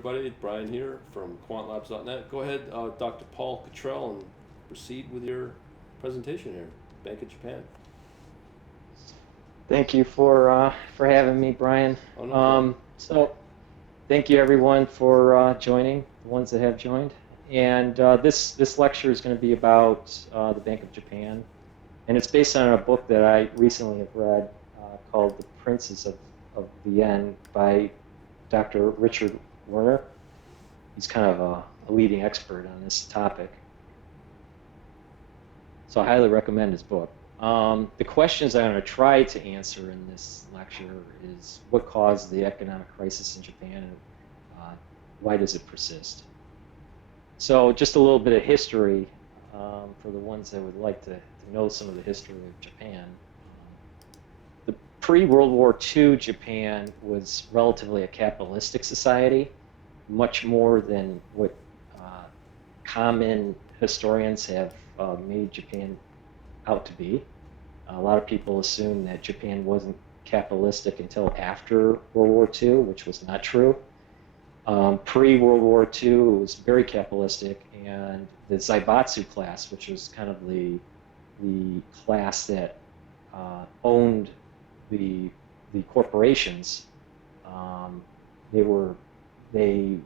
Everybody, Brian here from quantlabs.net. Go ahead, Dr. Paul Cottrell, and proceed with your presentation here. Bank of Japan. Thank you for having me, Brian. Oh, no problem. So thank you everyone for joining, the ones that have joined. And this lecture is going to be about the Bank of Japan, and it's based on a book that I recently have read called The Princes of the Yen by Dr. Richard Werner. He's kind of a leading expert on this topic. So I highly recommend his book. The questions I'm going to try to answer in this lecture is what caused the economic crisis in Japan and why does it persist? So just a little bit of history for the ones that would like to know some of the history of Japan. The pre-World War II Japan was relatively a capitalistic society, much more than what common historians have made Japan out to be. A lot of people assume that Japan wasn't capitalistic until after World War II, which was not true. Pre-World War II, it was very capitalistic, and the Zaibatsu class, which was kind of the class that owned the corporations, they were a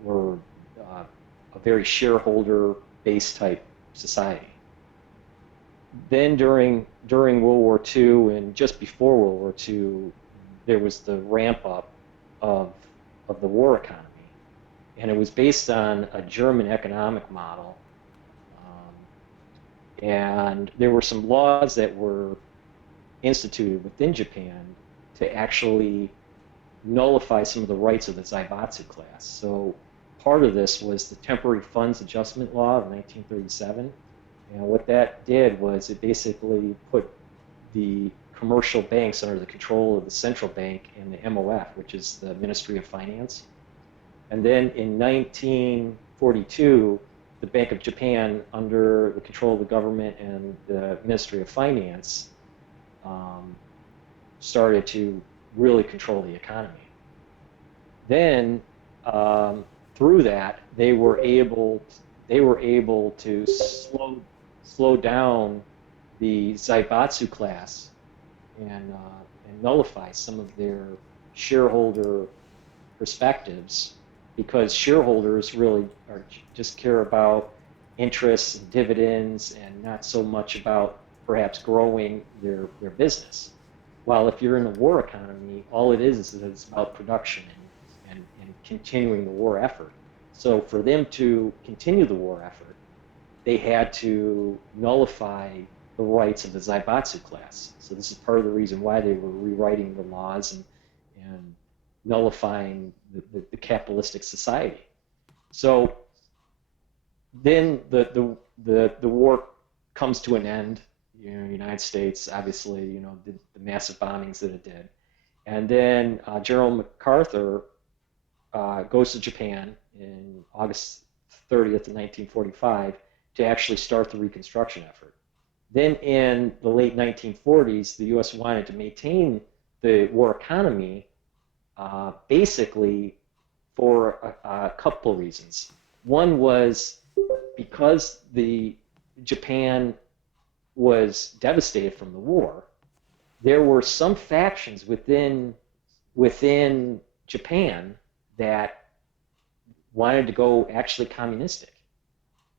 very shareholder-based type society. Then during World War II and just before World War II, there was the ramp up of the war economy, and it was based on a German economic model. And there were some laws that were instituted within Japan to actually nullify some of the rights of the Zaibatsu class. So part of this was the Temporary Funds Adjustment Law of 1937. And what that did was it basically put the commercial banks under the control of the central bank and the MOF, which is the Ministry of Finance. And then in 1942, the Bank of Japan, under the control of the government and the Ministry of Finance, started to really control the economy. Then, through that, they were able to slow down the Zaibatsu class and nullify some of their shareholder perspectives, because shareholders really just care about interests and dividends and not so much about perhaps growing their business. While if you're in a war economy, all it is it's about production and continuing the war effort. So for them to continue the war effort, they had to nullify the rights of the Zaibatsu class. So this is part of the reason why they were rewriting the laws and nullifying the capitalistic society. So then the war comes to an end. The United States obviously did the massive bombings that it did, and then General MacArthur goes to Japan in August 30th of 1945 to actually start the reconstruction effort. Then in the late 1940s, the U.S. wanted to maintain the war economy basically for a couple of reasons. One was because Japan was devastated from the war, there were some factions within Japan that wanted to go actually communistic.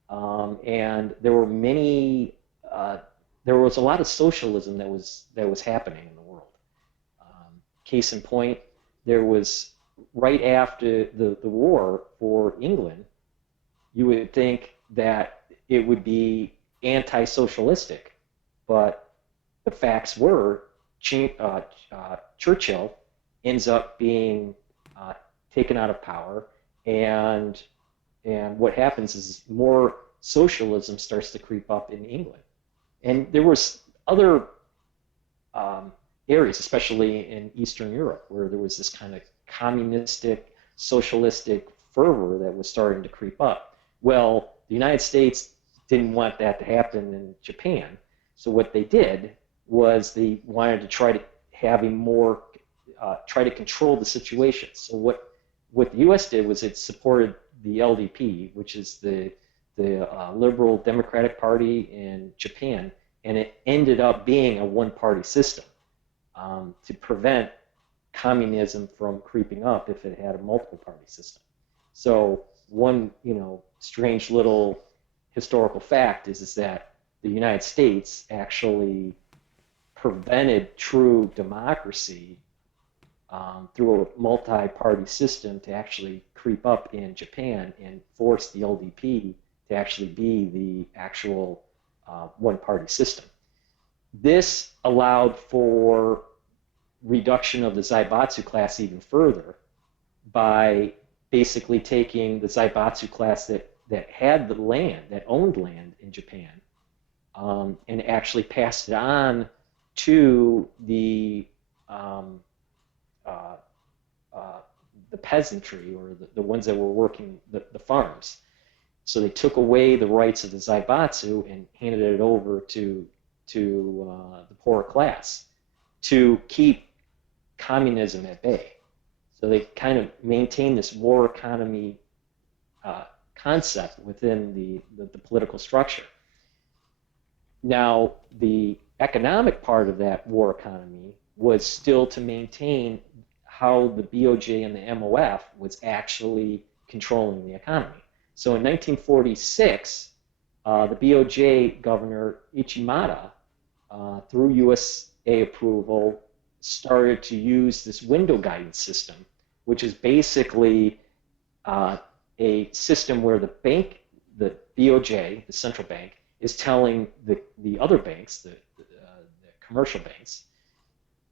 And there were there was a lot of socialism that was happening in the world. Case in point, there was right after the war for England, you would think that it would be anti-socialistic, but the facts were Churchill ends up being taken out of power, and what happens is more socialism starts to creep up in England. And there was other areas, especially in Eastern Europe, where there was this kind of communistic, socialistic fervor that was starting to creep up. Well, the United States didn't want that to happen in Japan, so what they did was they wanted to try to have a more, try to control the situation. So what the U.S. did was it supported the LDP, which is the Liberal Democratic Party in Japan, and it ended up being a one-party system to prevent communism from creeping up if it had a multiple-party system. So one, strange little historical fact is that the United States actually prevented true democracy through a multi-party system to actually creep up in Japan and force the LDP to actually be the actual one-party system. This allowed for reduction of the Zaibatsu class even further by basically taking the Zaibatsu class that had the land, that owned land in Japan, and actually passed it on to the peasantry, or the ones that were working the farms. So they took away the rights of the Zaibatsu and handed it over to the poorer class to keep communism at bay. So they kind of maintained this war economy concept within the political structure. Now, the economic part of that war economy was still to maintain how the BOJ and the MOF was actually controlling the economy. So in 1946, the BOJ governor Ichimata, through USA approval, started to use this window guidance system, which is basically a system where the bank, the BOJ, the central bank, is telling the other banks, the commercial banks,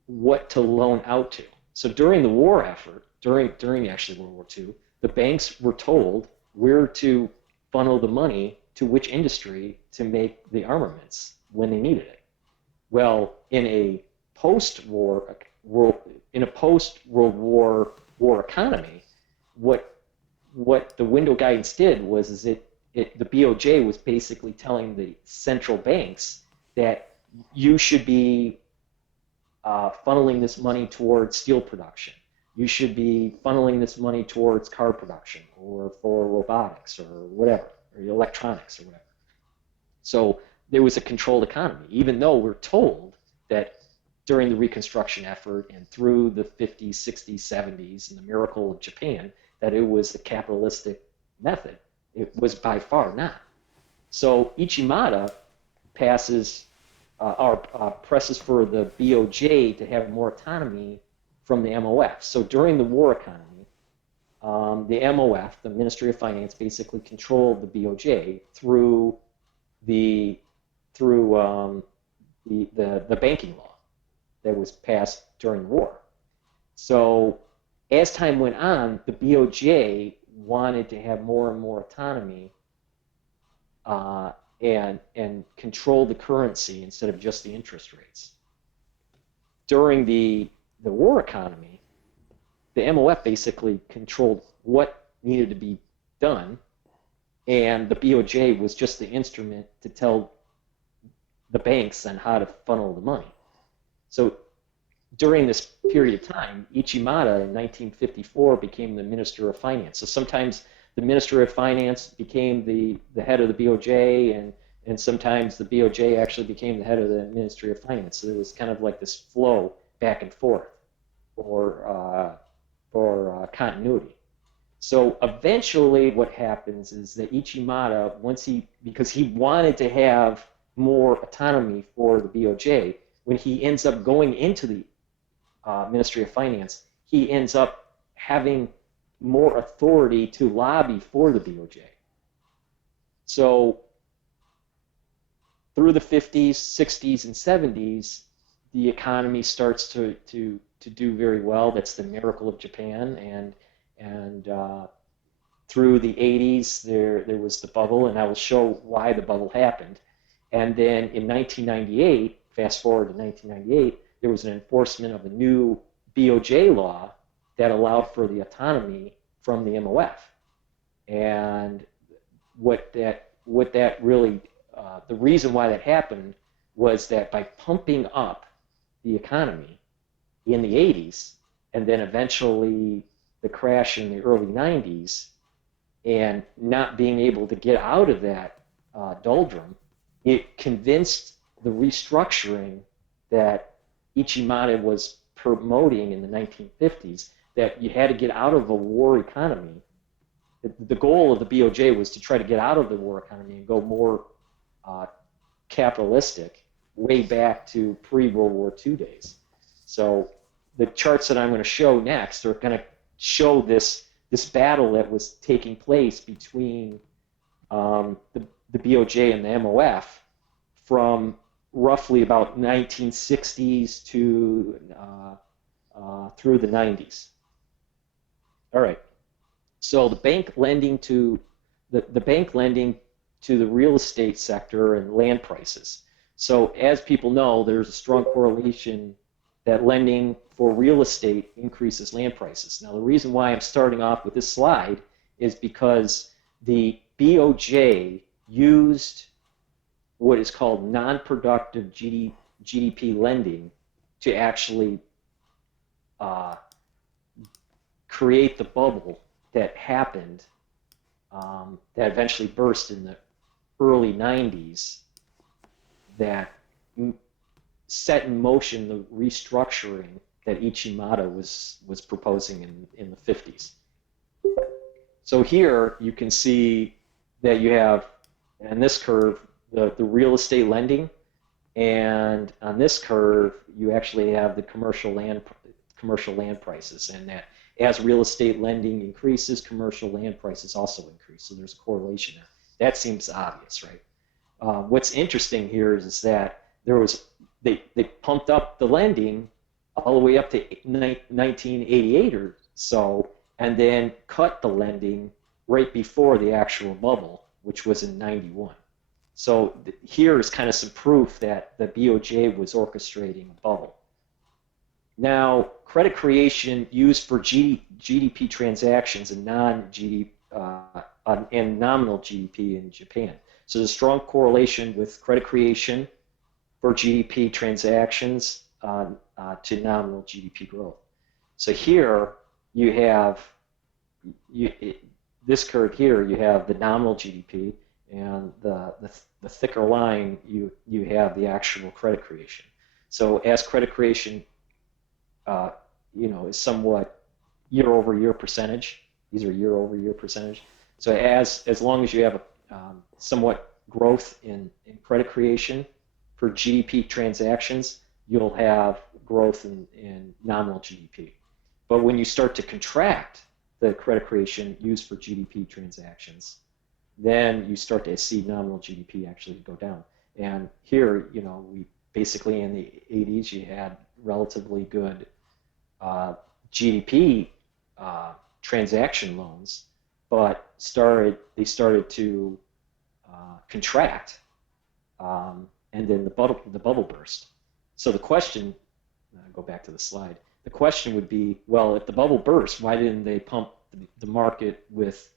what to loan out to. So during the war effort, during actually World War II, the banks were told where to funnel the money to which industry to make the armaments when they needed it. Well, in a post-World War economy, what the window guidance did was the BOJ was basically telling the central banks that you should be funneling this money towards steel production. You should be funneling this money towards car production, or for robotics, or whatever, or electronics, or whatever. So there was a controlled economy, even though we're told that during the Reconstruction effort and through the 50s, 60s, 70s, and the miracle of Japan, that it was the capitalistic method. It was by far not. So Ichimata presses for the BOJ to have more autonomy from the MOF. So during the war economy, the MOF, the Ministry of Finance, basically controlled the BOJ through the banking law that was passed during the war. So as time went on, the BOJ wanted to have more and more autonomy and control the currency instead of just the interest rates. During the war economy, the MOF basically controlled what needed to be done, and the BOJ was just the instrument to tell the banks on how to funnel the money. So during this period of time, Ichimata in 1954 became the Minister of Finance. So sometimes the Minister of Finance became the head of the BOJ, and sometimes the BOJ actually became the head of the Ministry of Finance. So there was kind of like this flow back and forth for continuity. So eventually what happens is that Ichimata, because he wanted to have more autonomy for the BOJ, when he ends up going into the Ministry of Finance, he ends up having more authority to lobby for the BOJ. So through the 50s, 60s, and 70s, the economy starts to do very well. That's the miracle of Japan. And through the 80s, there was the bubble, and I will show why the bubble happened. And then in 1998, fast forward to 1998, there was an enforcement of a new BOJ law that allowed for the autonomy from the MOF. And what that really, the reason why that happened was that by pumping up the economy in the 80s, and then eventually the crash in the early 90s and not being able to get out of that doldrum, it convinced the restructuring that Ichimata was promoting in the 1950s, that you had to get out of a war economy. The goal of the BOJ was to try to get out of the war economy and go more capitalistic, way back to pre-World War II days. So the charts that I'm going to show next are going to show this battle that was taking place between the BOJ and the MOF from roughly about 1960s to through the 90s. All right. So the bank lending to the real estate sector and land prices. So as people know, there's a strong correlation that lending for real estate increases land prices. Now, the reason why I'm starting off with this slide is because the BOJ used what is called non-productive GDP lending to actually create the bubble that happened, that eventually burst in the early 90s, that set in motion the restructuring that Ichimata was proposing in the 50s. So here you can see that you have, on this curve, the real estate lending, and on this curve you actually have the commercial land prices, and that as real estate lending increases, commercial land prices also increase. So there's a correlation there. That seems obvious, right? What's interesting here is that they pumped up the lending all the way up to 1988 or so, and then cut the lending right before the actual bubble, which was in 91. So here is kind of some proof that the BOJ was orchestrating a bubble. Now, credit creation used for GDP transactions and and nominal GDP in Japan. So there's a strong correlation with credit creation for GDP transactions to nominal GDP growth. So here you have this curve here. You have the nominal GDP, and the thicker line you have the actual credit creation. So as credit creation is somewhat year-over-year percentage. These are year-over-year percentage. So as long as you have a somewhat growth in credit creation for GDP transactions, you'll have growth in nominal GDP. But when you start to contract the credit creation used for GDP transactions, then you start to see nominal GDP actually go down. And here, we basically in the 80s, you had relatively good GDP transaction loans, but they started to contract, and then the bubble burst. So the question, go back to the slide. The question would be, well, if the bubble burst, why didn't they pump the market with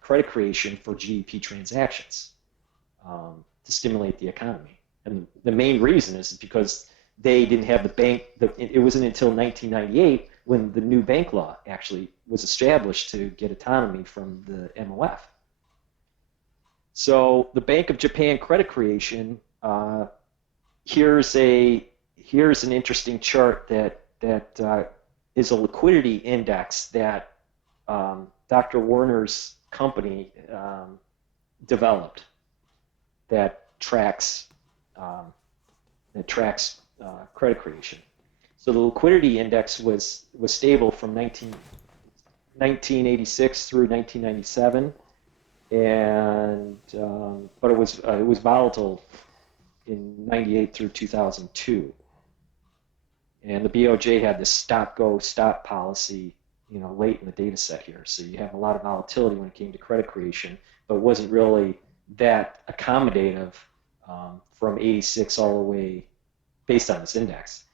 credit creation for GDP transactions to stimulate the economy? And the main reason is because they didn't have the bank. It wasn't until 1998 when the new bank law actually was established to get autonomy from the MOF. So the Bank of Japan credit creation. Here's an interesting chart that is a liquidity index that Dr. Werner's company developed that tracks credit creation. So the liquidity index was stable from 1986 through 1997, and but it was volatile in 98 through 2002. And the BOJ had this stop-go-stop policy, late in the data set here. So you have a lot of volatility when it came to credit creation, but it wasn't really that accommodative from 86 all the way, based on this index,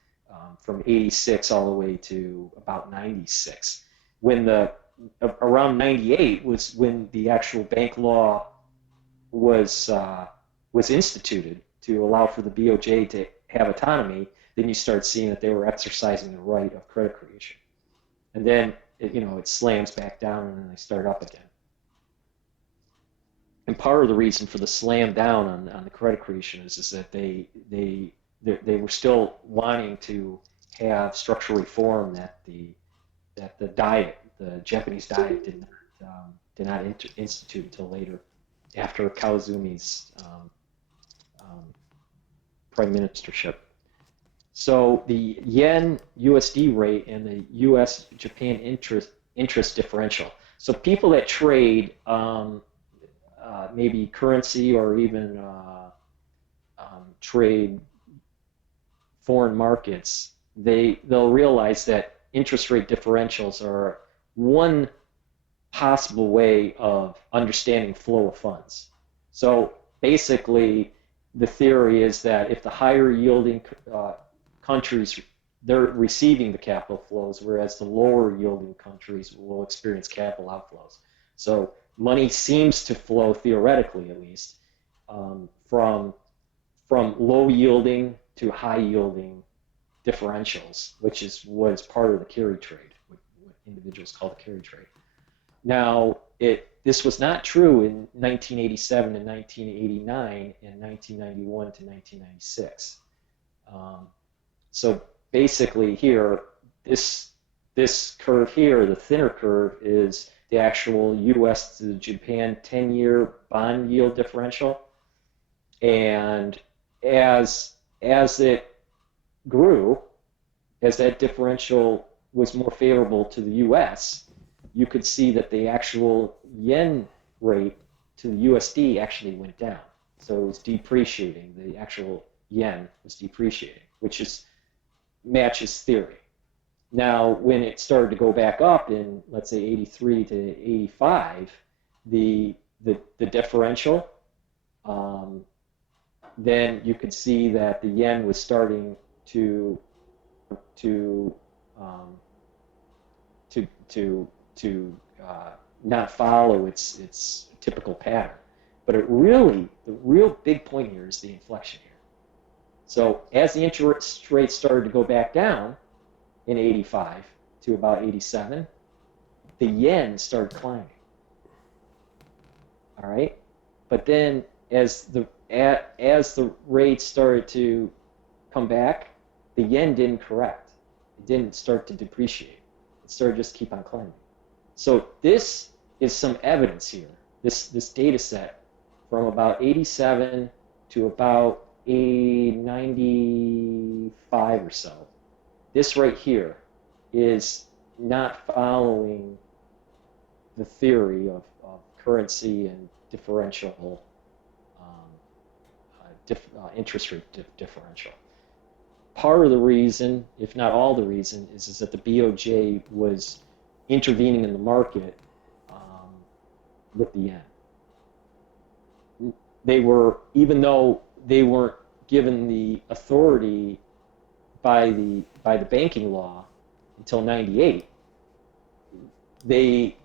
from 86 all the way to about 96. Around 98 was when the actual bank law was instituted to allow for the BOJ to have autonomy. Then you start seeing that they were exercising the right of credit creation. And then it slams back down and then they start up again. And part of the reason for the slam down on the credit creation is that they were still wanting to have structural reform that the Japanese diet did not institute until later, after Kawazumi's prime ministership. So the yen USD rate and the US Japan interest differential. So people that trade maybe currency or even trade foreign markets, they'll realize that interest rate differentials are one possible way of understanding flow of funds. So basically, the theory is that if the higher yielding countries, they're receiving the capital flows, whereas the lower yielding countries will experience capital outflows. So money seems to flow, theoretically at least, from low yielding to high yielding differentials, which is what is part of the carry trade, what individuals call the carry trade. Now, this was not true in 1987 and 1989 and 1991 to 1996. So basically here, this curve here, the thinner curve, is the actual US to Japan 10-year bond yield differential. And as it grew, as that differential was more favorable to the US, you could see that the actual yen rate to the USD actually went down. So it was depreciating. The actual yen was depreciating, which matches theory. Now, when it started to go back up in, let's say, 83 to 85, the differential, then you could see that the yen was starting to not follow its typical pattern. But the real big point here is the inflection here. So as the interest rates started to go back down in 85 to about 87, the yen started climbing. All right, but then as the rates started to come back, the yen didn't correct. It didn't start to depreciate. It started just keep on climbing. So this is some evidence here. This data set from about 87 to about 95 or so. This right here is not following the theory of currency and differential interest rate differential. Part of the reason, if not all the reason, is that the BOJ was intervening in the market with the yen. They were, even though they weren't given the authority by the banking law until '98, the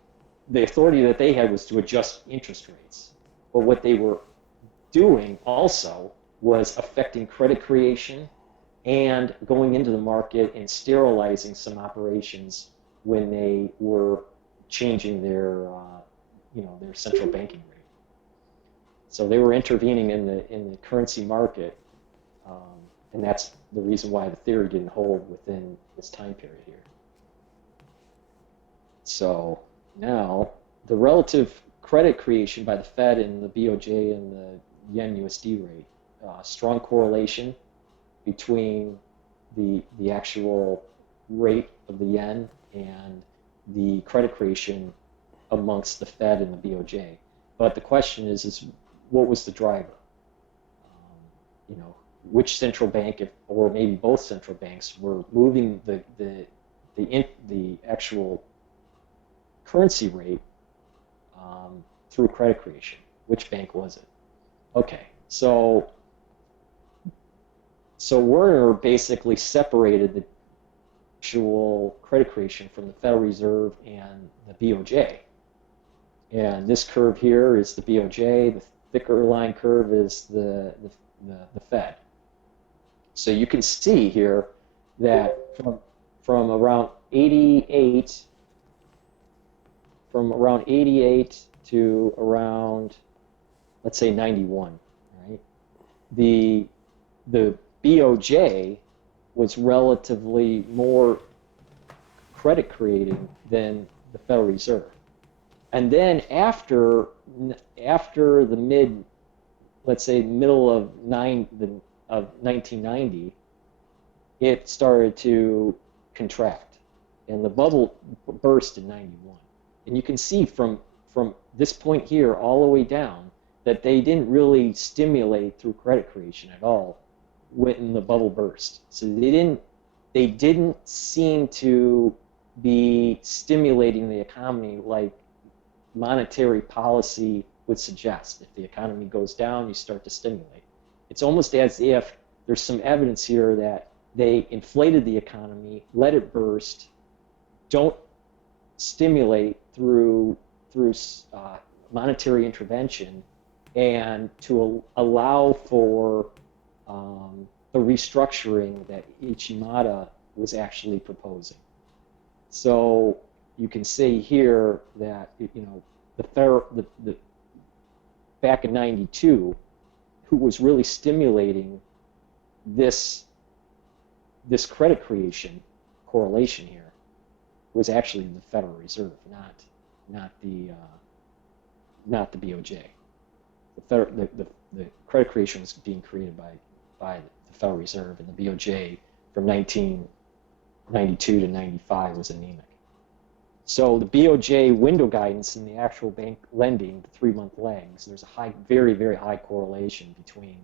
authority that they had was to adjust interest rates. But what they were doing also was affecting credit creation and going into the market and sterilizing some operations when they were changing their central banking rate. So they were intervening in the currency market, and that's the reason why the theory didn't hold within this time period here. So now the relative credit creation by the Fed and the BOJ and the yen USD rate, strong correlation between the actual rate of the yen and the credit creation amongst the Fed and the BOJ. But the question is what was the driver? Which central bank, or maybe both central banks, were moving the actual currency rate through credit creation? Which bank was it? Okay, so Werner basically separated the actual credit creation from the Federal Reserve and the BOJ. And this curve here is the BOJ. The thicker line curve is the Fed. So you can see here that from around 88 from around 88 to around, let's say 91, right? The BOJ was relatively more credit creating than the Federal Reserve. And then after the let's say middle of 1990, it started to contract, and the bubble burst in 91. And you can see from this point here all the way down that they didn't really stimulate through credit creation at all when the bubble burst. So they didn't seem to be stimulating the economy like monetary policy would suggest. If the economy goes down, you start to stimulate. It's almost as if there's some evidence here that they inflated the economy, let it burst, don't stimulate through monetary intervention, and to allow for the restructuring that Ichimata was actually proposing. So you can see here that the back in '92, who was really stimulating this credit creation correlation here was actually the Federal Reserve, not the BOJ. The credit creation was being created by the Federal Reserve, and the BOJ from 1992 to 95 was anemic. So the BOJ window guidance in the actual bank lending, the 3-month lags, there's a very, very high correlation between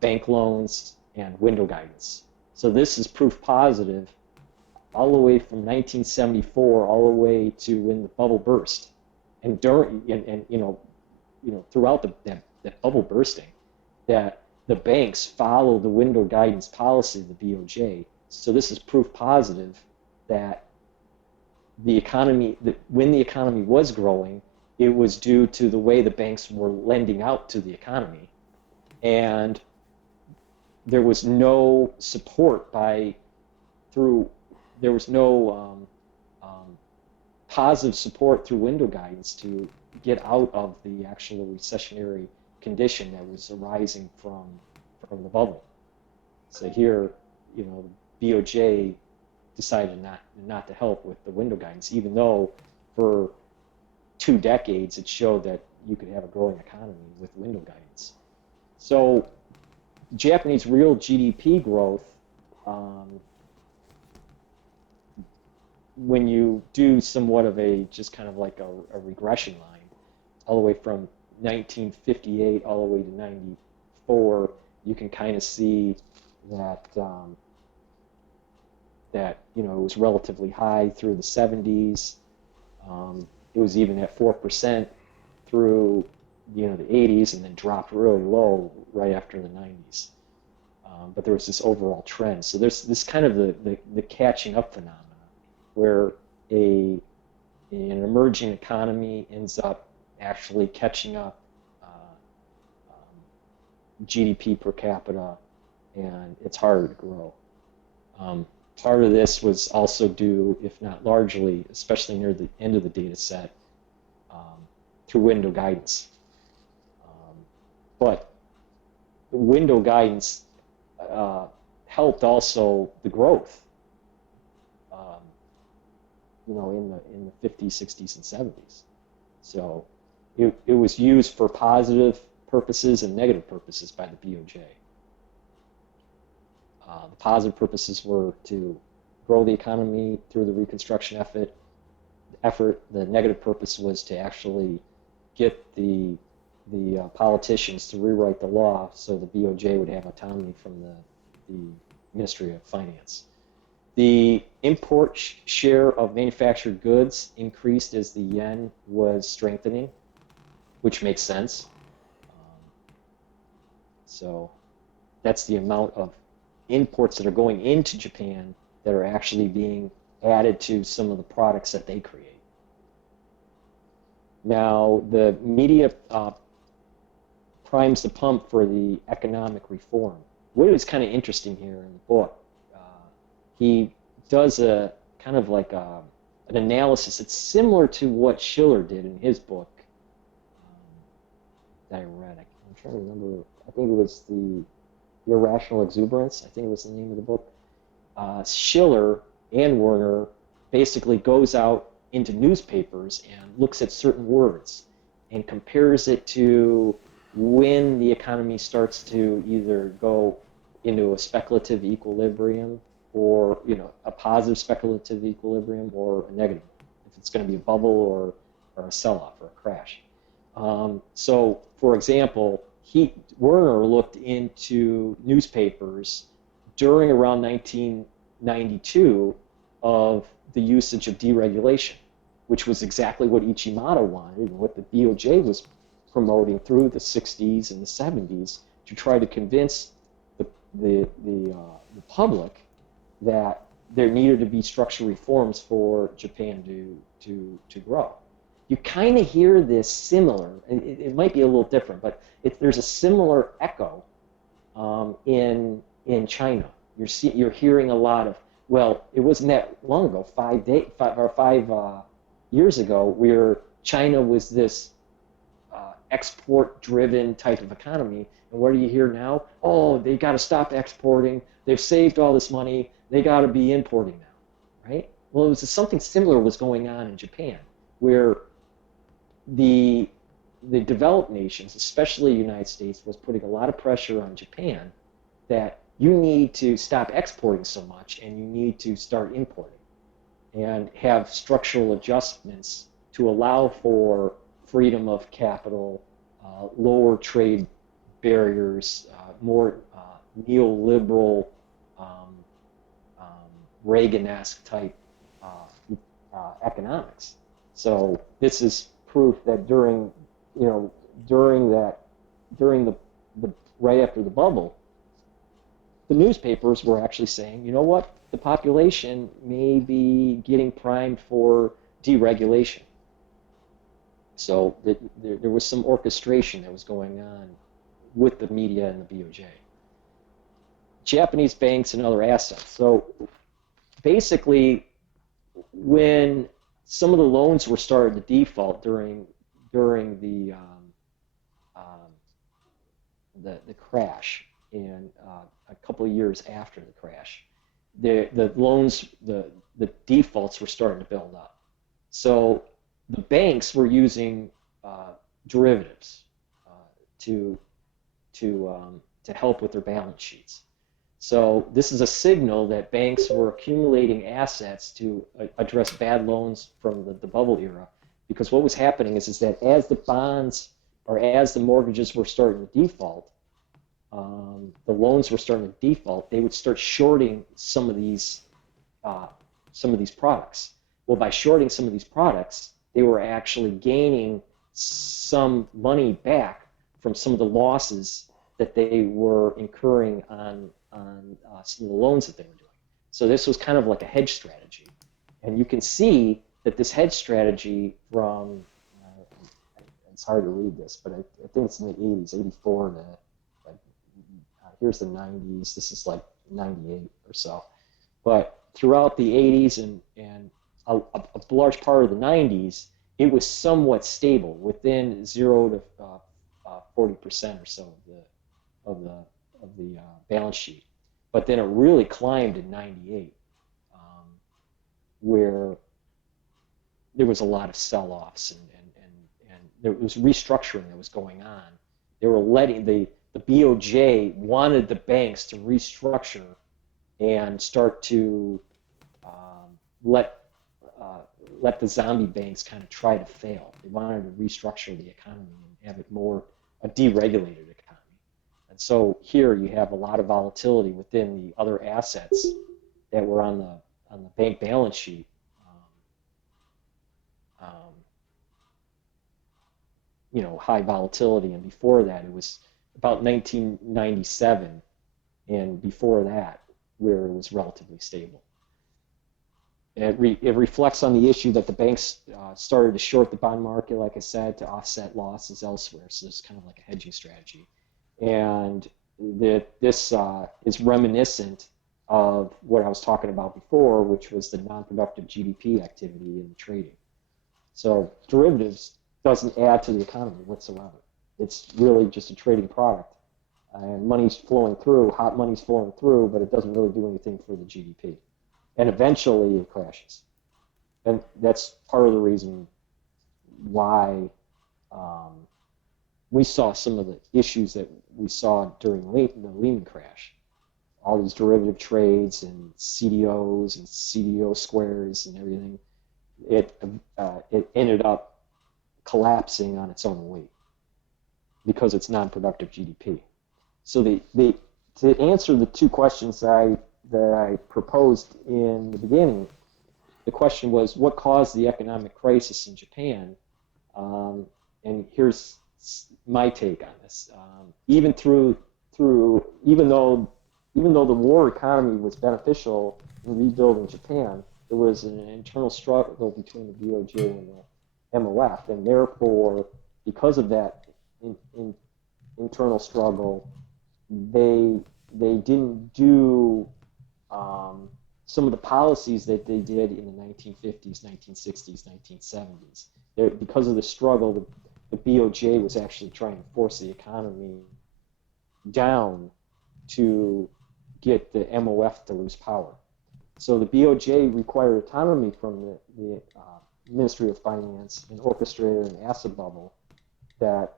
bank loans and window guidance. So this is proof positive all the way from 1974 all the way to when the bubble burst. And throughout that bubble bursting, that the banks follow the window guidance policy of the BOJ. So this is proof positive that when the economy was growing, it was due to the way the banks were lending out to the economy, and there was no support there was no positive support through window guidance to get out of the actual recessionary condition that was arising from the bubble. So here, the BOJ decided not to help with the window guidance, even though for 2 decades it showed that you could have a growing economy with window guidance. So Japanese real GDP growth, when you do somewhat of just kind of like a regression line, all the way from 1958 all the way to 94, you can kind of see that it was relatively high through the 70s. It was even at 4% through the 80s, and then dropped really low right after the 90s. But there was this overall trend. So there's this kind of the catching up phenomenon, where an emerging economy ends up actually catching up GDP per capita, and it's harder to grow. Part of this was also due, if not largely, especially near the end of the data set, through window guidance. But the window guidance helped also the growth, in the 50s, 60s, and 70s. So it was used for positive purposes and negative purposes by the BOJ. The positive purposes were to grow the economy through the reconstruction effort. The negative purpose was to actually get the politicians to rewrite the law so the BOJ would have autonomy from the Ministry of Finance. The import share of manufactured goods increased as the yen was strengthening, which makes sense. So that's the amount of imports that are going into Japan that are actually being added to some of the products that they create. Now, the media primes the pump for the economic reform. What is kind of interesting here in the book, he does a kind of like a an analysis. It's similar to what Schiller did in his book that I read. I'm trying to remember. I think it was the Irrational Exuberance. I think it was the name of the book. Schiller and Werner basically goes out into newspapers and looks at certain words and compares it to when the economy starts to either go into a speculative equilibrium, or a positive speculative equilibrium, or a negative, if it's going to be a bubble or a sell-off or a crash. So, for example, Werner looked into newspapers during around 1992 of the usage of deregulation, which was exactly what Ichimoto wanted and what the BOJ was promoting through the 60s and the 70s to try to convince the public that there needed to be structural reforms for Japan to grow. You kind of hear this similar, and it might be a little different, but there's a similar echo in China. You're hearing a lot of, well, it wasn't that long ago, 5 years ago, where China was this export-driven type of economy. And what do you hear now? Oh, they got to stop exporting. They've saved all this money. They got to be importing now, right? Well, it was something similar was going on in Japan, where the developed nations, especially the United States, was putting a lot of pressure on Japan that you need to stop exporting so much and you need to start importing and have structural adjustments to allow for freedom of capital, lower trade barriers, more neoliberal, Reagan-esque type economics. So this is proof that during the right after the bubble, the newspapers were actually saying, you know what, the population may be getting primed for deregulation. So there was some orchestration that was going on with the media and the BOJ. Japanese banks and other assets. So basically, when some of the loans were starting to default during the crash, and a couple of years after the crash, the loans, the defaults were starting to build up. So the banks were using derivatives to help with their balance sheets. So this is a signal that banks were accumulating assets to address bad loans from the bubble era, because what was happening is that as the bonds or as the mortgages were starting to default, the loans were starting to default, they would start shorting some of these products. Well, by shorting some of these products, they were actually gaining some money back from some of the losses that they were incurring on some of the loans that they were doing. So this was kind of like a hedge strategy. And you can see that this hedge strategy from, it's hard to read this, but I think it's in the 80s, 84 to, here's the 90s, this is like 98 or so. But throughout the 80s and a large part of the 90s, it was somewhat stable, within 0 to 40% or so of the balance sheet. But then it really climbed in 98, where there was a lot of sell-offs and there was restructuring that was going on. They were letting the BOJ wanted the banks to restructure and start to let the zombie banks kind of try to fail. They wanted to restructure the economy and have it more a deregulated economy. And so here you have a lot of volatility within the other assets that were on the bank balance sheet. High volatility, and before that it was about 1997, and before that where it was relatively stable. It reflects on the issue that the banks started to short the bond market, like I said, to offset losses elsewhere. So it's kind of like a hedging strategy. And this is reminiscent of what I was talking about before, which was the non-productive GDP activity in trading. So derivatives doesn't add to the economy whatsoever. It's really just a trading product. And money's flowing through, hot money's flowing through, but it doesn't really do anything for the GDP. And eventually it crashes. And that's part of the reason why we saw some of the issues that we saw during the Lehman crash. All these derivative trades and CDOs and CDO squares and everything, it ended up collapsing on its own weight because it's non-productive GDP. So to answer the two questions that I proposed in the beginning, the question was, what caused the economic crisis in Japan? And here's my take on this. Even though the war economy was beneficial in rebuilding Japan, there was an internal struggle between the BOJ and the MOF, and therefore, because of that internal struggle, they didn't do some of the policies that they did in the 1950s, 1960s, 1970s. Because of the struggle, the BOJ was actually trying to force the economy down to get the MOF to lose power. So the BOJ required autonomy from the Ministry of Finance and orchestrated an asset bubble that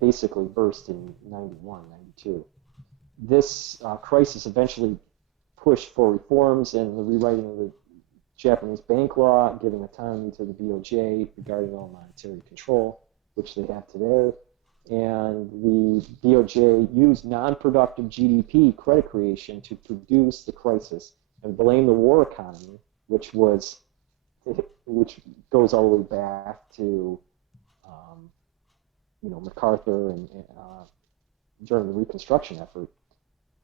basically burst in 91, 92. This crisis eventually pushed for reforms and the rewriting of the Japanese bank law, giving autonomy to the BOJ regarding all monetary control, which they have today. And the BOJ used non-productive GDP credit creation to produce the crisis and blame the war economy, which goes all the way back to MacArthur and during the Reconstruction effort,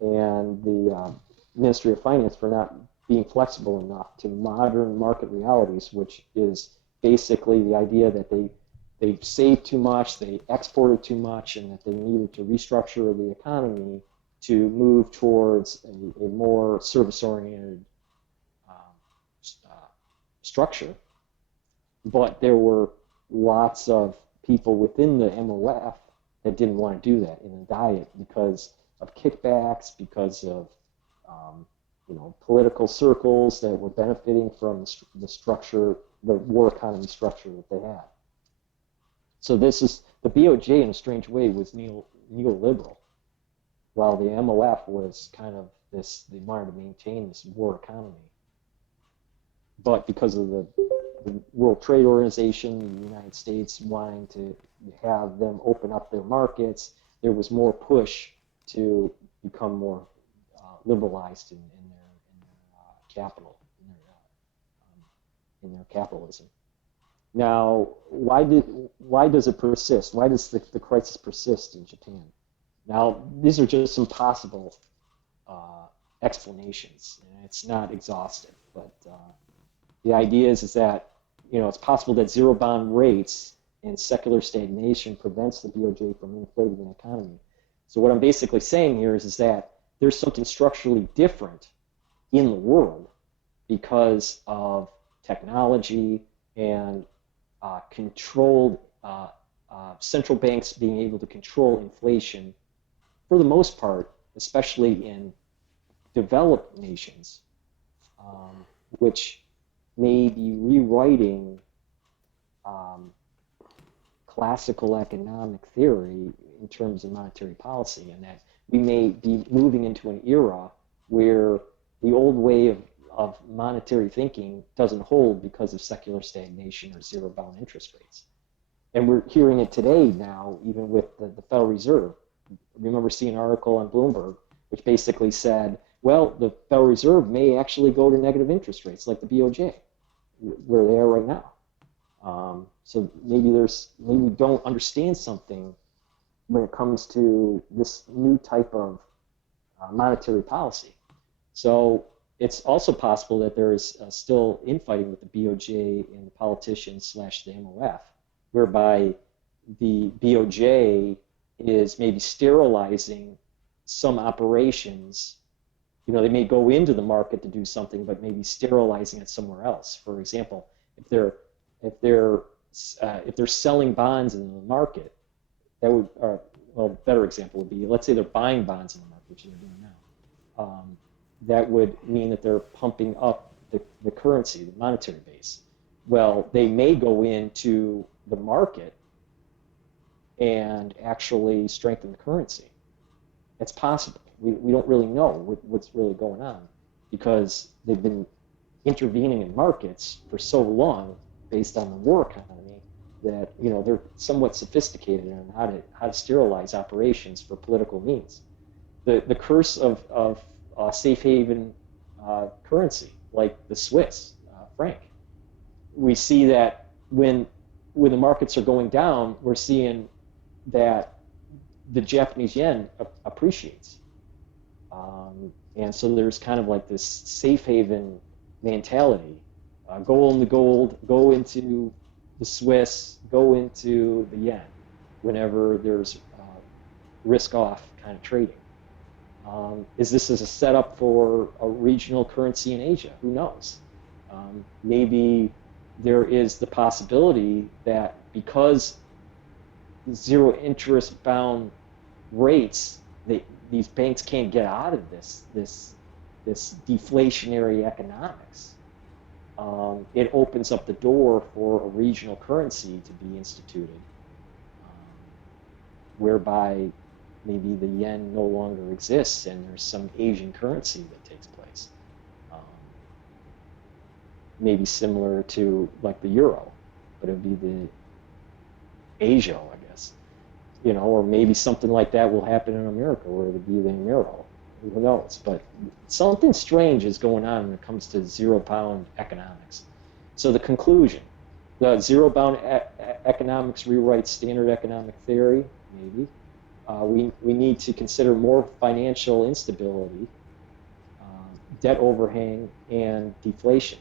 and the Ministry of Finance for not being flexible enough to modern market realities, which is basically the idea that they saved too much, they exported too much, and that they needed to restructure the economy to move towards a more service-oriented structure. But there were lots of people within the MOF that didn't want to do that in the diet because of kickbacks, because of political circles that were benefiting from the structure, the war economy structure that they had. So this is, the BOJ in a strange way was neoliberal, while the MOF was kind of this, they wanted to maintain this war economy. But because of the World Trade Organization, the United States wanting to have them open up their markets, there was more push to become more liberalized in their capital, in their capitalism. Now, why does it persist? Why does the crisis persist in Japan? Now, these are just some possible explanations, and it's not exhaustive, but the idea is that it's possible that zero bond rates and secular stagnation prevents the BOJ from inflating an economy. So what I'm basically saying here is that there's something structurally different in the world because of technology and controlled central banks being able to control inflation for the most part, especially in developed nations, which may be rewriting classical economic theory in terms of monetary policy, and that we may be moving into an era where the old way of monetary thinking doesn't hold because of secular stagnation or zero bound interest rates. And we're hearing it today now, even with the Federal Reserve. I remember seeing an article on Bloomberg which basically said, well, the Federal Reserve may actually go to negative interest rates like the BOJ, where they are right now. So maybe we don't understand something when it comes to this new type of monetary policy. So it's also possible that there is still infighting with the BOJ and the politicians / the MOF, whereby the BOJ is maybe sterilizing some operations they may go into the market to do something, but maybe sterilizing it somewhere else. For example, if they're selling bonds in the market, that would, or, well, a better example would be, let's say they're buying bonds in the market, which they're doing now. That would mean that they're pumping up the currency, the monetary base. Well, they may go into the market and actually strengthen the currency. It's possible. We don't really know what's really going on because they've been intervening in markets for so long based on the war economy that they're somewhat sophisticated on how to sterilize operations for political means. The curse of safe haven currency like the Swiss franc. We see that when the markets are going down, we're seeing that the Japanese yen appreciates. And so there's kind of like this safe haven mentality. Go in the gold, go into the Swiss, go into the yen whenever there's risk-off kind of trading. Is this as a setup for a regional currency in Asia? Who knows? Maybe there is the possibility that because zero interest bound rates, these banks can't get out of this deflationary economics. It opens up the door for a regional currency to be instituted, whereby maybe the yen no longer exists and there's some Asian currency that takes place. Maybe similar to like the euro, but it would be the Asia, I guess. Or maybe something like that will happen in America where it would be the euro. Who knows? But something strange is going on when it comes to zero-bound economics. So the conclusion, the zero-bound economics rewrites standard economic theory, maybe. We need to consider more financial instability, debt overhang, and deflation.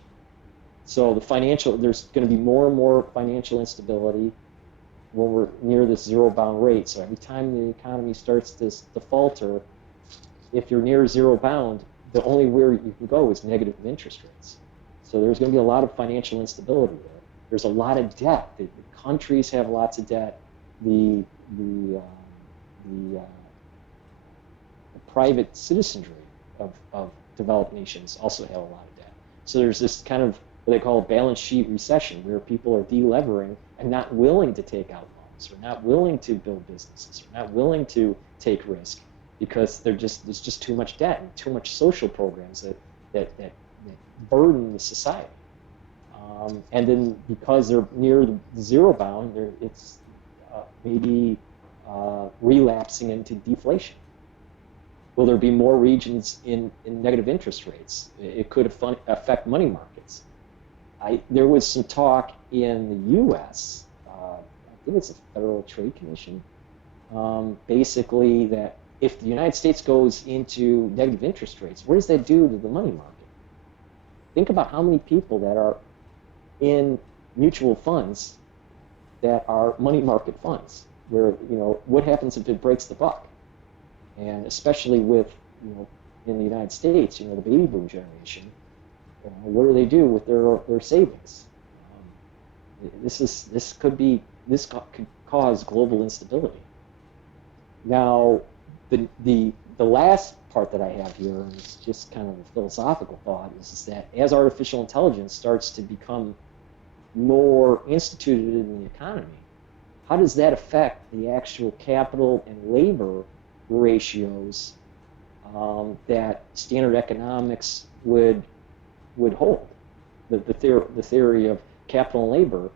So there's going to be more and more financial instability when we're near this zero-bound rate. So every time the economy starts to falter, if you're near zero-bound, the only where you can go is negative interest rates. So there's going to be a lot of financial instability there. There's a lot of debt. The countries have lots of debt. The private citizenry of developed nations also have a lot of debt. So there's this kind of what they call a balance sheet recession, where people are delevering and not willing to take out loans, or not willing to build businesses, or not willing to take risk, because there's just too much debt and too much social programs that burden the society. And then because they're near the zero bound, it's maybe relapsing into deflation. Will there be more regions in negative interest rates? It could affect money markets. There was some talk in the U.S., I think it's the Federal Trade Commission, basically that if the United States goes into negative interest rates, what does that do to the money market? Think about how many people that are in mutual funds that are money market funds, where, what happens if it breaks the buck? And especially with, in the United States, the baby boom generation, what do they do with their savings? This could cause global instability. Now, the last part that I have here, and it's just kind of a philosophical thought, is that as artificial intelligence starts to become more instituted in the economy, how does that affect the actual capital and labor ratios that standard economics would hold? The theory of capital and labor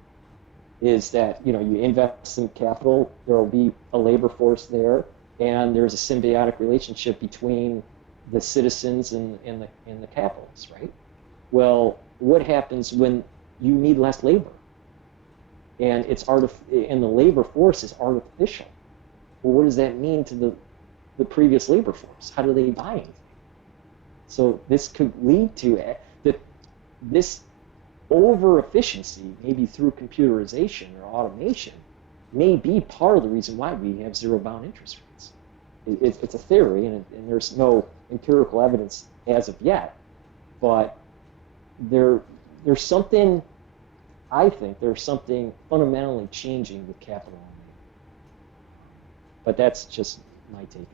is that you invest in capital, there will be a labor force there, and there's a symbiotic relationship between the citizens and the capitalists, right? Well, what happens when you need less labor, and and the labor force is artificial? Well, what does that mean to the previous labor force? How do they buy anything? So this could lead to this over efficiency, maybe through computerization or automation, may be part of the reason why we have zero bound interest rates. It's a theory, and there's no empirical evidence as of yet. But there's something. I think there's something fundamentally changing with capital lending. But that's just my take on it.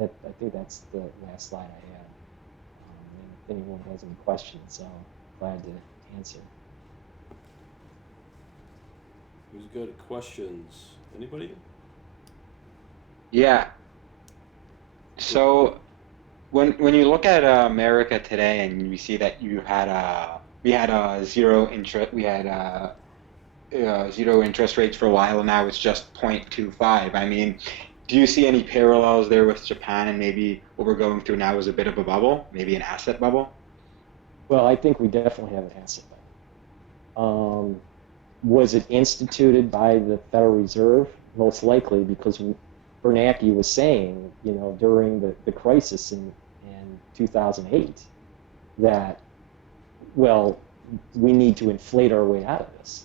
And I think that's the last slide I had. And if anyone has any questions, I'm glad to answer. Who's got questions? Anybody? Yeah. So when you look at America today and you see that we had zero interest rates for a while, and now it's just 0.25. I mean, do you see any parallels there with Japan, and maybe what we're going through now is a bit of a bubble, maybe an asset bubble? Well, I think we definitely have an asset bubble. Was it instituted by the Federal Reserve? Most likely, because Bernanke was saying, during the crisis in 2008, that, well, we need to inflate our way out of this.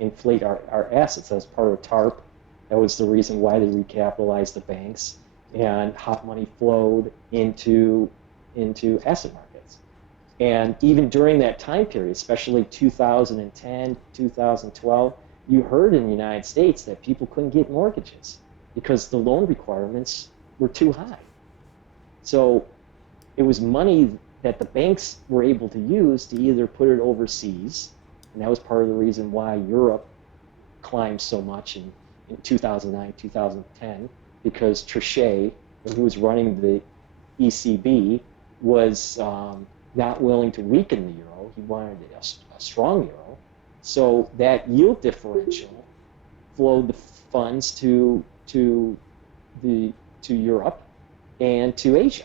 Inflate our assets. That was part of TARP. That was the reason why they recapitalized the banks, and hot money flowed into asset markets. And even during that time period, especially 2010, 2012, you heard in the United States that people couldn't get mortgages because the loan requirements were too high. So it was money that the banks were able to use to either put it overseas, and that was part of the reason why Europe climbed so much in 2009, 2010, because Trichet, who was running the ECB, was not willing to weaken the euro. He wanted a strong euro. So that yield differential flowed the funds to Europe and to Asia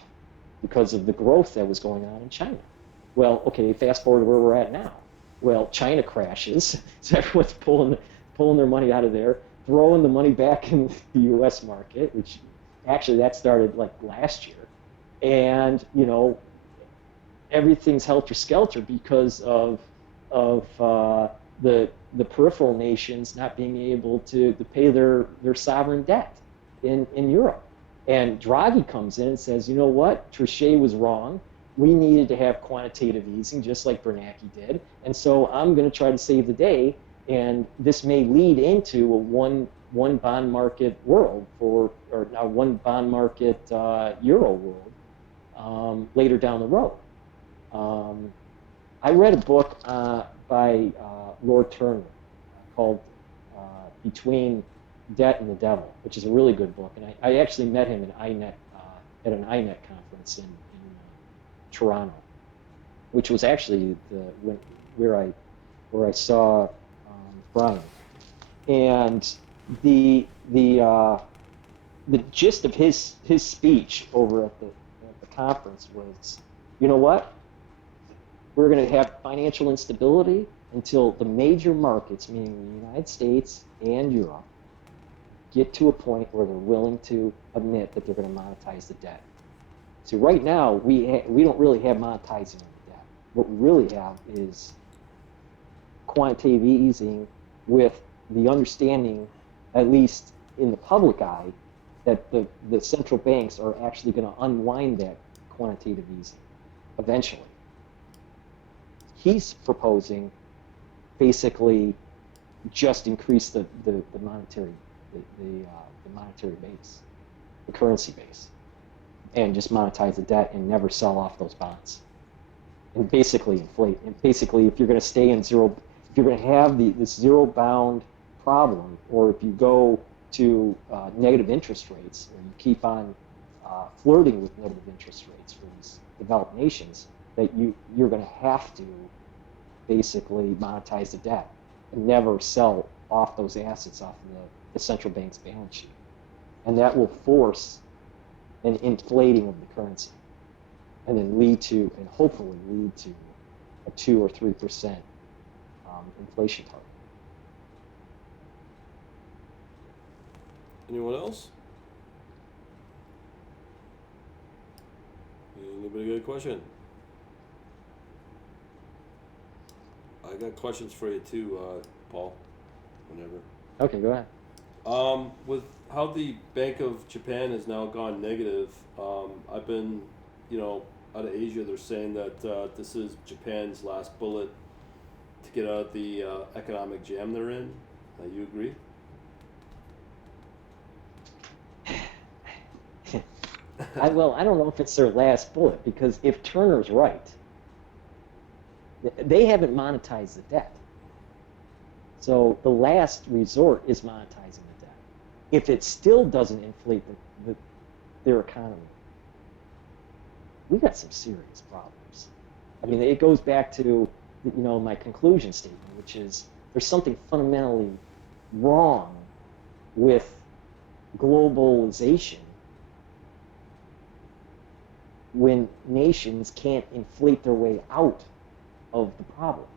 because of the growth that was going on in China. Well, okay, fast forward to where we're at now. Well, China crashes, so everyone's pulling their money out of there, throwing the money back in the U.S. market, which actually that started like last year, and everything's helter-skelter because of the peripheral nations not being able to pay their sovereign debt in Europe. And Draghi comes in and says, you know what, Trichet was wrong. We needed to have quantitative easing, just like Bernanke did. And so I'm going to try to save the day. And this may lead into a one bond market world, or one bond market euro world later down the road. I read a book by Lord Turner called Between Debt and the Devil, which is a really good book. And I actually met him at an INET conference in Toronto, which was actually where I saw Brian. And the gist of his speech over at the conference was, you know what? We're going to have financial instability until the major markets, meaning the United States and Europe, get to a point where they're willing to admit that they're going to monetize the debt. So right now, we don't really have monetizing of the debt. What we really have is quantitative easing with the understanding, at least in the public eye, that the central banks are actually going to unwind that quantitative easing eventually. He's proposing basically just increase the monetary base, the currency base, and just monetize the debt and never sell off those bonds, and basically inflate. And basically, if you're going to stay in zero, if you're going to have this zero bound problem, or if you go to negative interest rates, or you keep on flirting with negative interest rates for these developed nations, that you're going to have to basically monetize the debt and never sell off those assets off of the central bank's balance sheet. And that will force an inflating of the currency, and then hopefully lead to a 2 or 3% inflation target. Anyone else? Anybody got a question? I got questions for you too, Paul, whenever. Okay, go ahead. With how the Bank of Japan has now gone negative, I've been, out of Asia, they're saying that this is Japan's last bullet to get out of the economic jam they're in. You agree? I don't know if it's their last bullet, because if Turner's right, they haven't monetized the debt. So the last resort is monetizing the debt. If it still doesn't inflate their economy, we got some serious problems. I mean, it goes back to my conclusion statement, which is there's something fundamentally wrong with globalization when nations can't inflate their way out of the problem.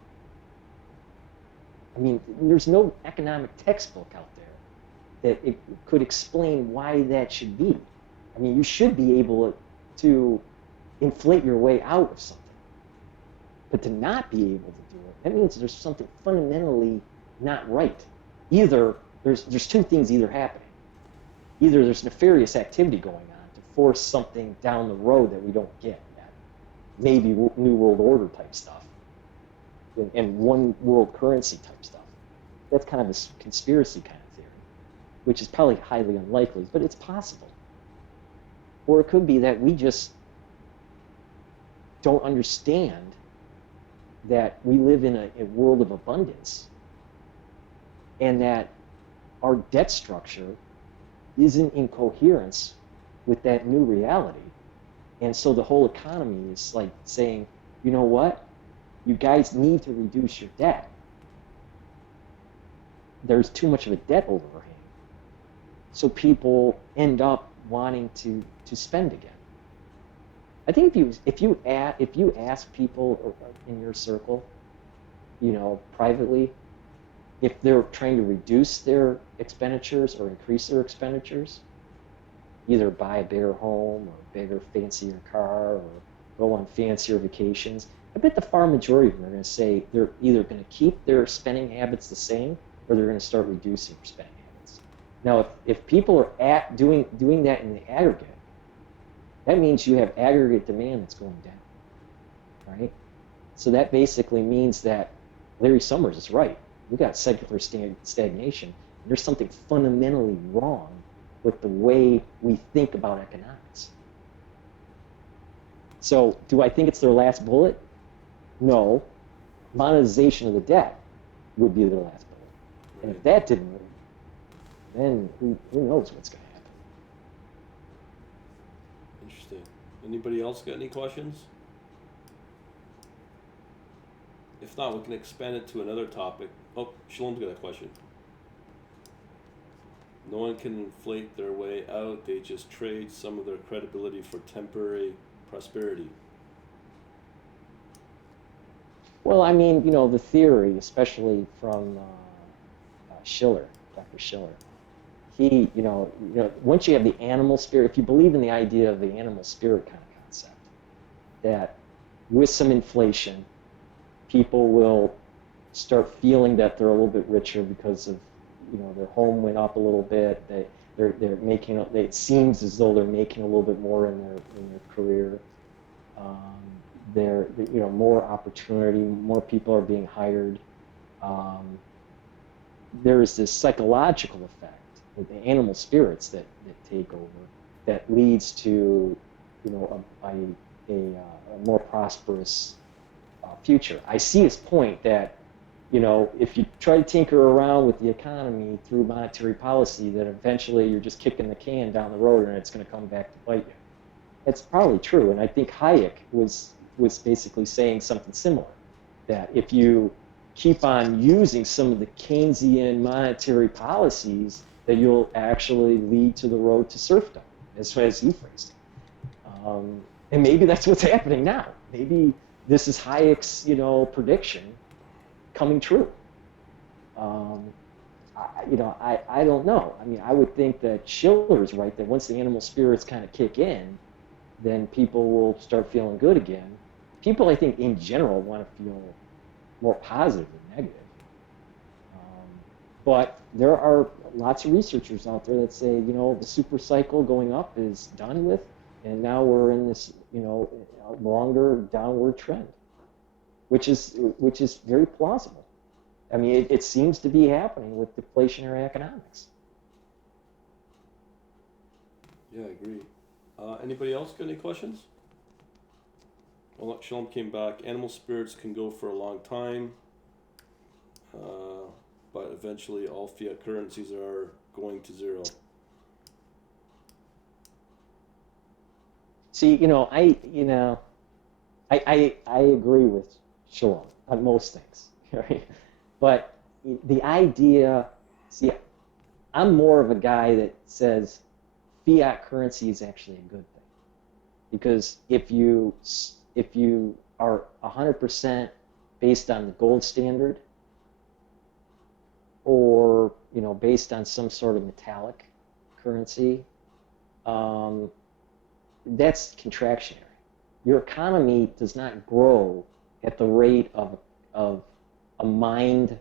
I mean, there's no economic textbook out there that it could explain why that should be. I mean, you should be able to inflate your way out of something. But to not be able to do it, that means there's something fundamentally not right. Either there's two things either happening. Either there's nefarious activity going on to force something down the road that we don't get yet. Maybe New World Order type stuff. And one world currency type stuff. That's kind of a conspiracy kind of theory, which is probably highly unlikely, but it's possible. Or it could be that we just don't understand that we live in a world of abundance and that our debt structure isn't in coherence with that new reality. And so the whole economy is like saying, you know what? You guys need to reduce your debt. There's too much of a debt overhang. So people end up wanting to spend again. I think if you ask people in your circle, privately, if they're trying to reduce their expenditures or increase their expenditures, either buy a bigger home or a bigger, fancier car or go on fancier vacations, I bet the far majority of them are going to say they're either going to keep their spending habits the same or they're going to start reducing their spending habits. Now, if people are doing that in the aggregate, that means you have aggregate demand that's going down, right? So that basically means that Larry Summers is right. We got secular stagnation. There's something fundamentally wrong with the way we think about economics. So do I think it's their last bullet? No. Monetization of the debt would be their last bullet. And if that didn't work, then who knows what's going to happen. Interesting. Anybody else got any questions? If not, we can expand it to another topic. Oh, Shalom's got a question. No one can inflate their way out. They just trade some of their credibility for temporary prosperity. Well, I mean, the theory, especially from Schiller, Dr. Schiller, he, once you have the animal spirit, if you believe in the idea of the animal spirit kind of concept, that with some inflation, people will start feeling that they're a little bit richer because of, their home went up a little bit. They're making. It seems as though they're making a little bit more in their career. More opportunity. More people are being hired. There is this psychological effect with the animal spirits that take over that leads to, a more prosperous future. I see his point that, if you try to tinker around with the economy through monetary policy, that eventually you're just kicking the can down the road and it's going to come back to bite you. That's probably true, and I think Hayek was basically saying something similar, that if you keep on using some of the Keynesian monetary policies, that you'll actually lead to the road to serfdom, as he phrased it. And maybe that's what's happening now. Maybe this is Hayek's, prediction coming true. I don't know. I mean, I would think that Schiller is right, that once the animal spirits kind of kick in, then people will start feeling good again. People, I think, in general, want to feel more positive than negative. But there are lots of researchers out there that say, the super cycle going up is done with, and now we're in this, longer downward trend, which is very plausible. I mean, it seems to be happening with deflationary economics. Yeah, I agree. Anybody else got any questions? Well, Shalom came back. Animal spirits can go for a long time, but eventually all fiat currencies are going to zero. See, I agree with Shalom on most things, right? But the idea, see, I'm more of a guy that says fiat currency is actually a good thing, because if you are 100% based on the gold standard, or based on some sort of metallic currency, that's contractionary. Your economy does not grow at the rate of a mined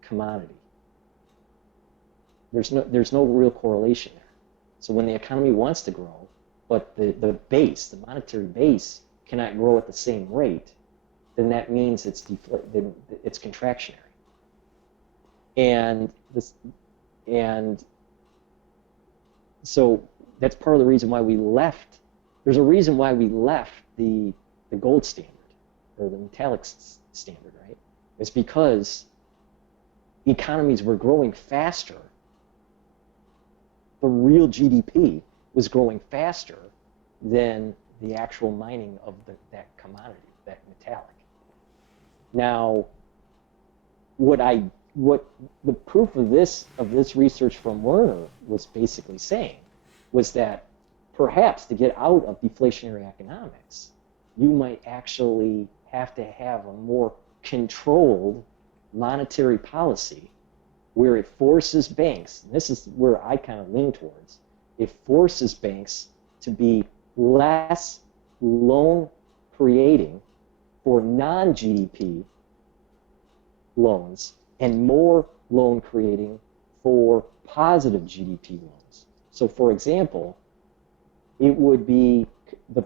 commodity. There's no real correlation there. So when the economy wants to grow, but the monetary base cannot grow at the same rate, then that means it's contractionary. And so that's part of the reason why we left. There's a reason why we left the gold standard or the metallic standard, right? It's because economies were growing faster. The real GDP was growing faster than the actual mining of that commodity, that metallic. Now, what the proof of this research from Werner was basically saying was that perhaps to get out of deflationary economics, you might actually have to have a more controlled monetary policy where it forces banks, and this is where I kind of lean towards, it forces banks to be less loan creating for non-GDP loans and more loan creating for positive GDP loans. So for example, the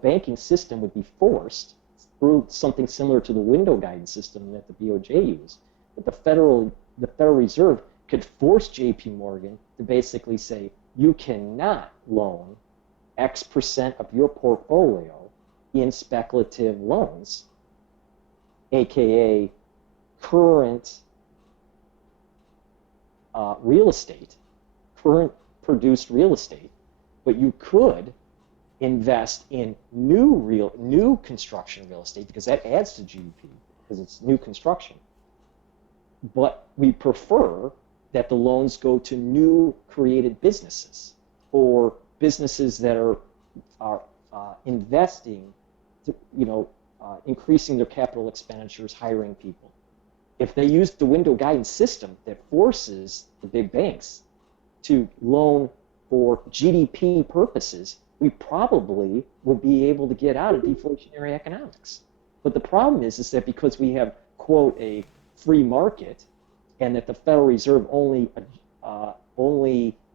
banking system would be forced through something similar to the window guidance system that the BOJ used, but the Federal Reserve could force JP Morgan to basically say, you cannot loan X% of your portfolio in speculative loans, aka current real estate, current produced real estate, but you could invest in new construction real estate, because that adds to GDP because it's new construction. But we prefer that the loans go to new created businesses, or businesses that are investing, increasing their capital expenditures, hiring people. If they use the window guidance system that forces the big banks to loan for GDP purposes, we probably would be able to get out of deflationary economics. But the problem is that because we have, quote, a free market, and that the Federal Reserve only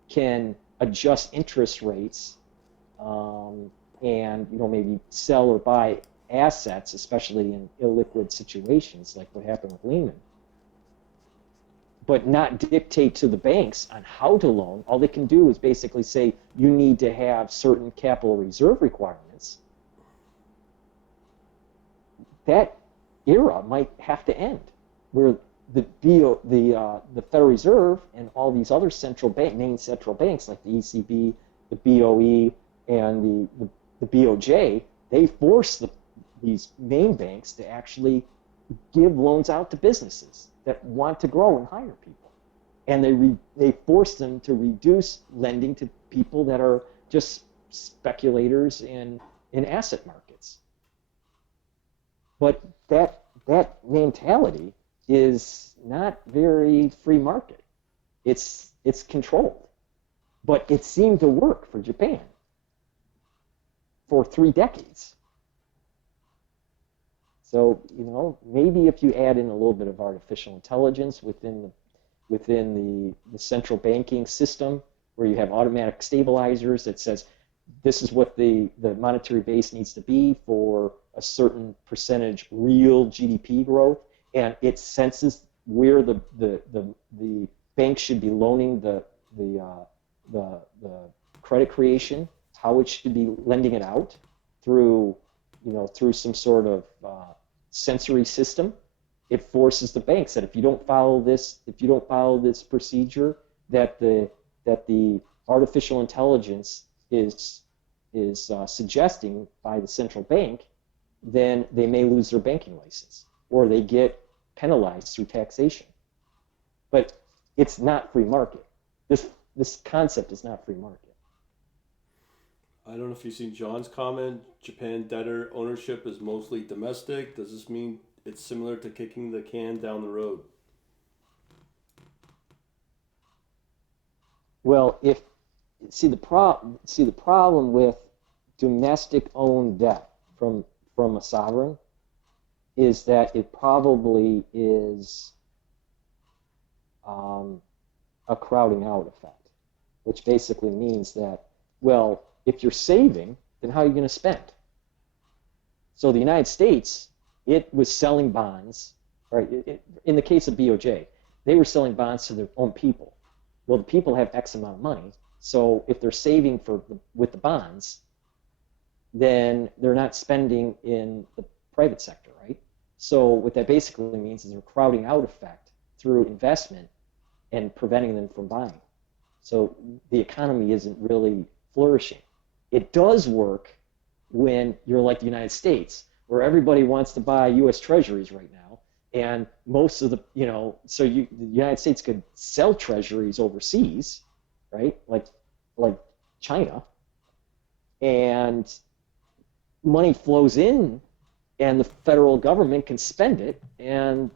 can adjust interest rates, and maybe sell or buy assets, especially in illiquid situations like what happened with Lehman, but not dictate to the banks on how to loan. All they can do is basically say you need to have certain capital reserve requirements. That era might have to end, where the Federal Reserve and all these other main central banks like the ECB, the BOE, and the BOJ, they force these main banks to actually give loans out to businesses that want to grow and hire people, and they force them to reduce lending to people that are just speculators in asset markets. But that mentality is not very free market. It's controlled, but it seemed to work for Japan for 3 decades. So, maybe if you add in a little bit of artificial intelligence within within the central banking system, where you have automatic stabilizers that says this is what the monetary base needs to be for a certain percentage real GDP growth, and it senses where the bank should be loaning the credit creation, how it should be lending it out through some sort of sensory system. It forces the banks that if you don't follow this procedure that the artificial intelligence is suggesting by the central bank, then they may lose their banking license or they get penalized through taxation. But it's not free market. This concept is not free market. I don't know if you've seen John's comment. Japan debtor ownership is mostly domestic. Does this mean it's similar to kicking the can down the road? Well, the problem with domestic owned debt from a sovereign is that it probably is a crowding out effect, which basically means that, well, if you're saving, then how are you going to spend? So the United States, it was selling bonds, right? In the case of BOJ, they were selling bonds to their own people. Well, the people have X amount of money, so if they're saving with the bonds, then they're not spending in the private sector, right? So what that basically means is a crowding out effect through investment and preventing them from buying. So the economy isn't really flourishing. It does work when you're like the United States, where everybody wants to buy U.S. treasuries right now, and most of the, the United States could sell treasuries overseas, right? Like China, and money flows in, and the federal government can spend it, and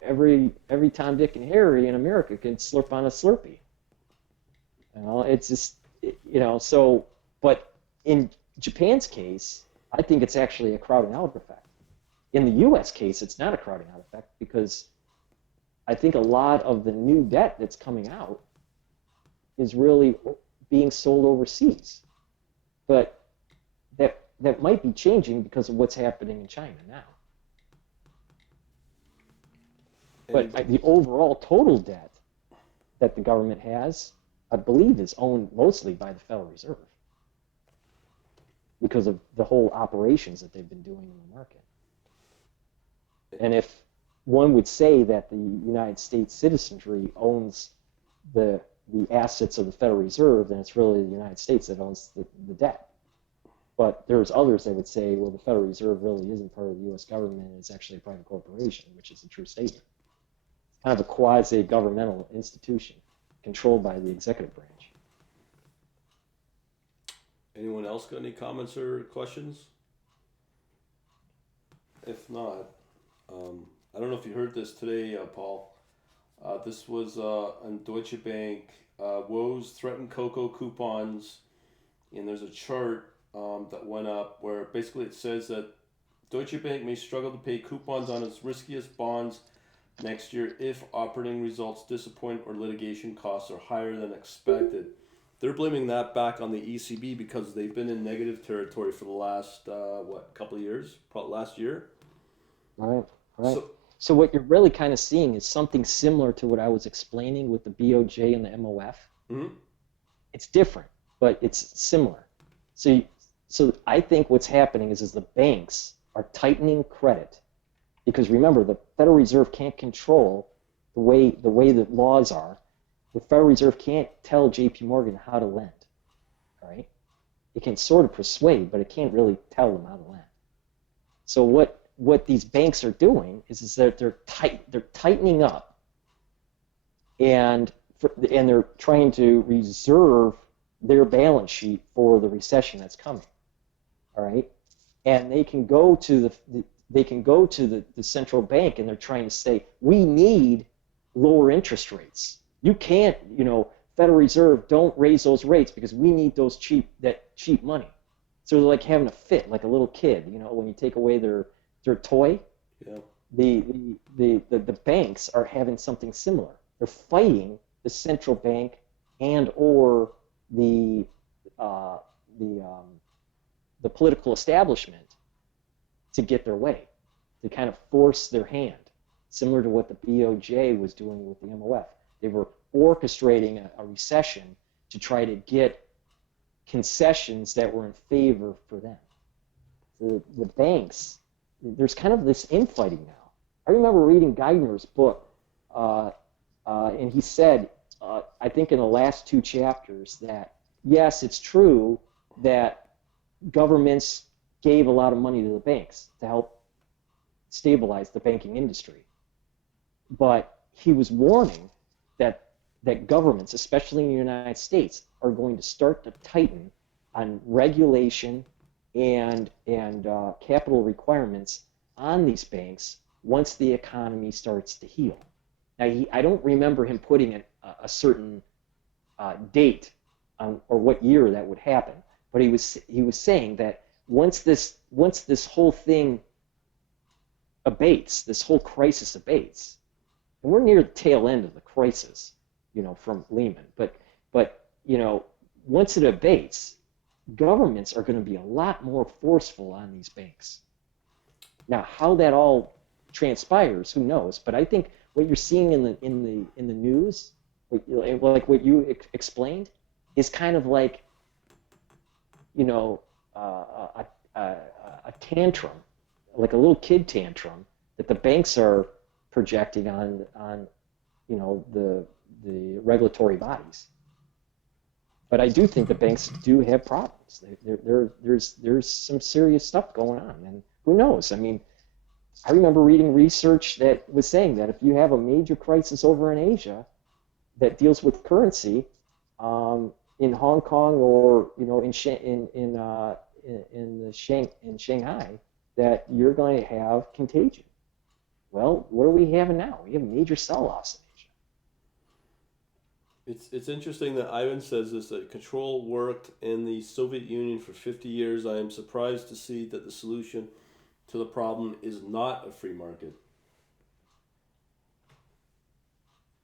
every Tom, Dick, and Harry in America can slurp on a Slurpee. It's just so. But in Japan's case, I think it's actually a crowding out effect. In the U.S. case, it's not a crowding out effect because I think a lot of the new debt that's coming out is really being sold overseas. But that might be changing because of what's happening in China now. But the overall total debt that the government has, I believe, is owned mostly by the Federal Reserve because of the whole operations that they've been doing in the market. And if one would say that the United States citizenry owns the assets of the Federal Reserve, then it's really the United States that owns the debt. But there's others that would say, well, the Federal Reserve really isn't part of the U.S. government, and it's actually a private corporation, which is a true statement. It's kind of a quasi-governmental institution controlled by the executive branch. Anyone else got any comments or questions? If not, I don't know if you heard this today, Paul. This was on Deutsche Bank. Woes threaten cocoa coupons, and there's a chart that went up where basically it says that Deutsche Bank may struggle to pay coupons on its riskiest bonds next year if operating results disappoint or litigation costs are higher than expected. They're blaming that back on the ECB because they've been in negative territory for the last, couple of years? Probably last year. Right. So what you're really kind of seeing is something similar to what I was explaining with the BOJ and the MOF. Mm-hmm. It's different, but it's similar. So I think what's happening is the banks are tightening credit because remember the Federal Reserve can't control the way the laws are. The Federal Reserve can't tell J.P. Morgan how to lend, right? It can sort of persuade, but it can't really tell them how to lend. So what these banks are doing is that they're tightening up, and they're trying to reserve their balance sheet for the recession that's coming. All right, and they can go to the central bank and they're trying to say we need lower interest rates. You can't, Federal Reserve, don't raise those rates because we need that cheap money. So they're like having a fit, like a little kid, when you take away their toy. Yeah. The banks are having something similar. They're fighting the central bank and or the uh, the the political establishment to get their way, to kind of force their hand, similar to what the BOJ was doing with the MOF. They were orchestrating a recession to try to get concessions that were in favor for them. The banks, there's kind of this infighting now. I remember reading Geithner's book, and he said, I think in the last 2 chapters, that yes, it's true that governments gave a lot of money to the banks to help stabilize the banking industry. But he was warning that governments, especially in the United States, are going to start to tighten on regulation and capital requirements on these banks once the economy starts to heal. Now, I don't remember him putting a certain date on, or what year that would happen, but he was saying that once this whole thing abates, this whole crisis abates, and we're near the tail end of the crisis, from Lehman, but once it abates, governments are going to be a lot more forceful on these banks. Now, how that all transpires, who knows? But I think what you're seeing in the news, like what you explained, is kind of like a tantrum, like a little kid tantrum that the banks are projecting on the regulatory bodies. But I do think the banks do have problems. There's some serious stuff going on, and who knows? I mean, I remember reading research that was saying that if you have a major crisis over in Asia that deals with currency, in Hong Kong or in Shanghai, that you're going to have contagion. Well, what are we having now? We have major sell-offs in Asia. It's interesting that Ivan says this, that control worked in the Soviet Union for 50 years. I am surprised to see that the solution to the problem is not a free market.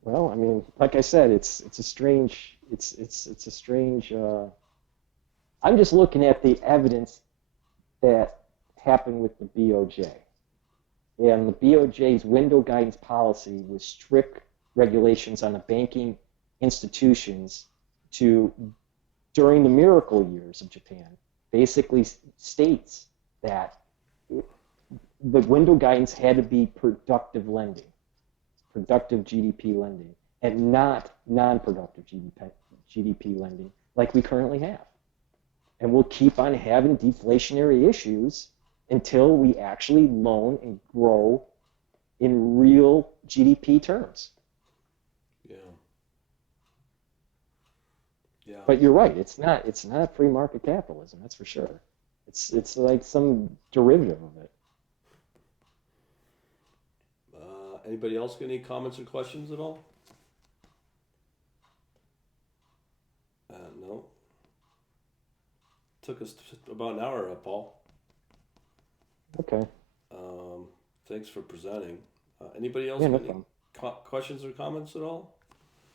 Well, I mean, like I said, it's a strange. I'm just looking at the evidence that happened with the BOJ. And the BOJ's window guidance policy was strict regulations on the banking institutions during the miracle years of Japan, basically states that the window guidance had to be productive lending, productive GDP lending, and not non-productive GDP lending like we currently have. And we'll keep on having deflationary issues until we actually loan and grow in real GDP terms. Yeah. But you're right. It's not free market capitalism. That's for sure. It's like some derivative of it. Anybody else got any comments or questions at all? No. Took us about an hour, Paul. Okay. Thanks for presenting. Anybody else got any questions or comments at all?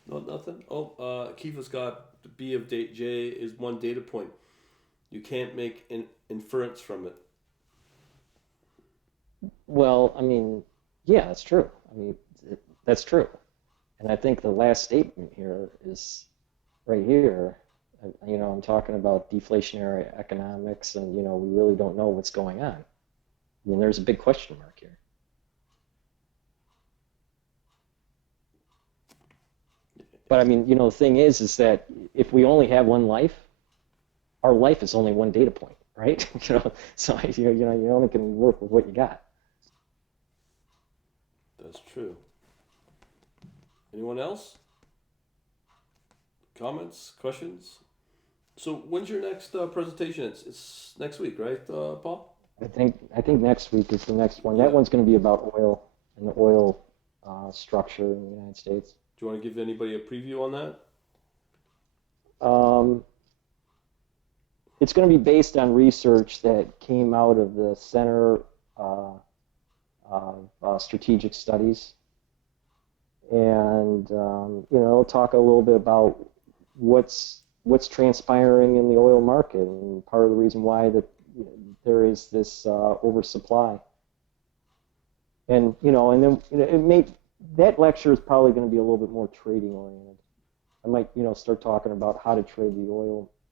No, nothing? Oh, Kiva's got the B of J is one data point. You can't make an inference from it. Well, I mean, yeah, that's true. I mean, that's true. And I think the last statement here is right here. I'm talking about deflationary economics, and, we really don't know what's going on. I mean, there's a big question mark here. But I mean, the thing is that if we only have one life, our life is only one data point, right? So you only can work with what you got. That's true. Anyone else? Comments, questions? So when's your next presentation? It's next week, right, Paul? I think next week is the next one. Yeah. That one's going to be about oil and the oil structure in the United States. Do you want to give anybody a preview on that? It's going to be based on research that came out of the Center of Strategic Studies. and it'll talk a little bit about what's transpiring in the oil market, and part of the reason why that there is this oversupply. And and then that lecture is probably going to be a little bit more trading oriented. I might start talking about how to trade the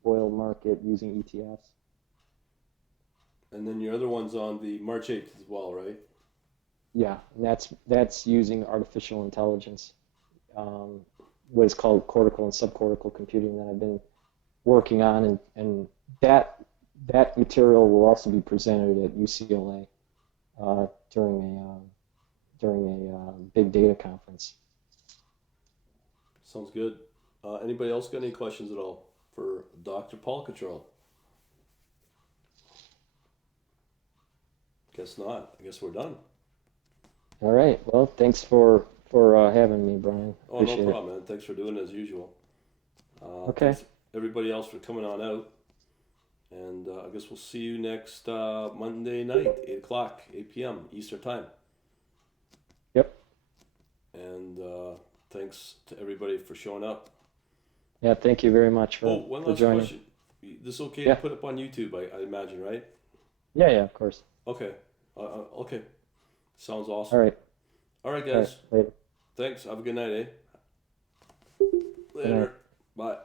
oil market using ETFs. And then your other one's on the March 8th as well, right? Yeah, and that's using artificial intelligence, what is called cortical and subcortical computing that I've been working on, and that material will also be presented at UCLA during a big data conference. Sounds good. Anybody else got any questions at all for Dr. Paul Cottrell? Guess not. I guess we're done. All right. Well, thanks for having me, Brian. Oh, Appreciate no problem, man. Thanks for doing it as usual. Okay. Thanks everybody else for coming on out. And I guess we'll see you next Monday night, 8 o'clock, 8 p.m. Eastern Time. Yep. And thanks to everybody for showing up. Yeah, thank you very much for one last joining. question. This is okay Yeah. to put up on YouTube, I imagine, right? Yeah, of course. Okay. Okay. Sounds awesome. All right. All right, All right. guys. Later. Thanks. Have a good night, eh? Good night. Later. Bye.